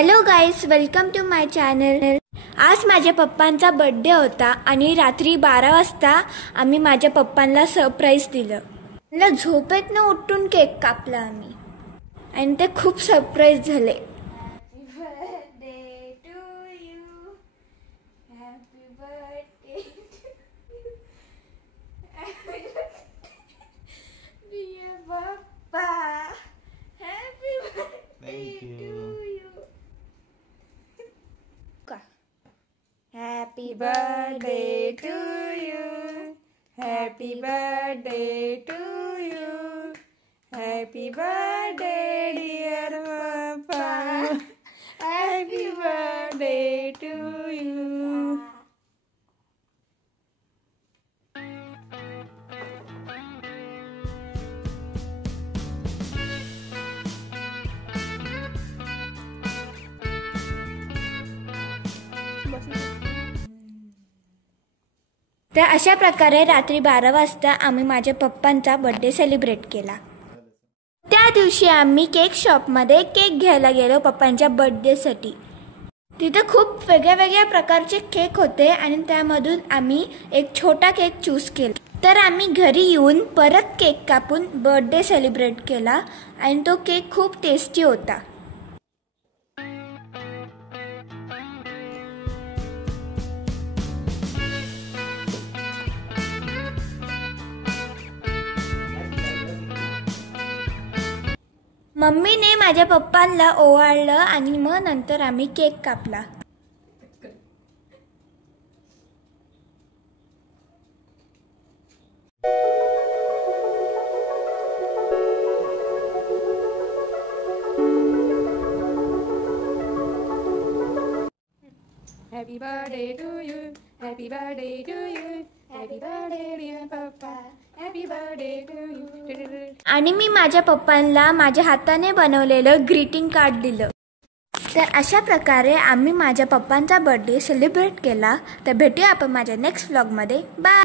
Hello guys, welcome to my channel. आज माझ्या पप्पांचा birthday होता आणि रात्री 12 वाजता आम्ही माझ्या पप्पांना सरप्राईज दिलं। मला झोपेतनं उठून केक कापला आम्ही आणि ते खूप सरप्राईज झाले। Happy birthday to you. Happy birthday to you. Happy birthday dear Papa. Happy birthday to you. तर अशा प्रकारे रात्री 12 वाजता आम्ही माझ्या पप्पांचा बर्थडे सेलिब्रेट केला। त्या दिवशी आम्ही केक शॉपमध्ये केक घ्यायला गेलो पप्पांच्या बर्थडेसाठी। तिथे खूप वेगळ्या प्रकारचे केक होते आणि त्यामधून आम्ही एक छोटा केक चूज केला। तर आम्ही घरी येऊन परत केक कापून बर्थडे सेलिब्रेट केला आणि तो केक खूप टेस्टी होता। मम्मीने माझ्या पप्पांना ओवाळलं आणि मग नंतर आम्ही केक कापला। Happy birthday to you. Happy birthday to you. Happy birthday dear Papa. Happy birthday to you. आणि मी माझ्या पप्पांना माझ्या हाताने बनवलेलं ग्रीटिंग कार्ड दिलं। तर अशा प्रकारे आम्ही माझ्या पप्पांचा बर्थडे सेलिब्रेट केला। तर भेटूया आपण माझ्या नेक्स्ट व्लॉगमध्ये। बाय।